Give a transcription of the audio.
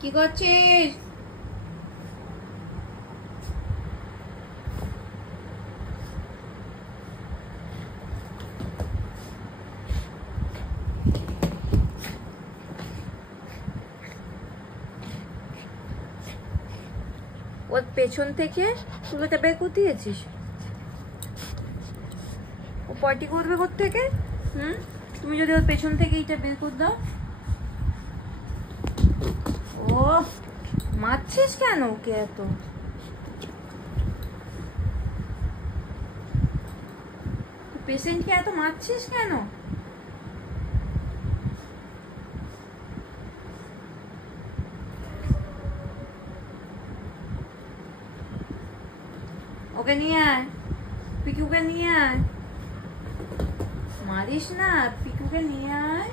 কি করছিস? ওর পেছন থেকে তুলোটা বের করতে দিয়েছিস? ও পটি করবে কোত্থেকে? তুমি যদি ওর পেছন থেকে এইটা বের করে দাও। ও মারছিস কেন ওকে এত? পেশেন্টকে এত মারছিস কেন? ওকে নিয়ে আয়, পিকুকে নিয়ে আয়। মারিস না, পিকুকে নিয়ে আয়।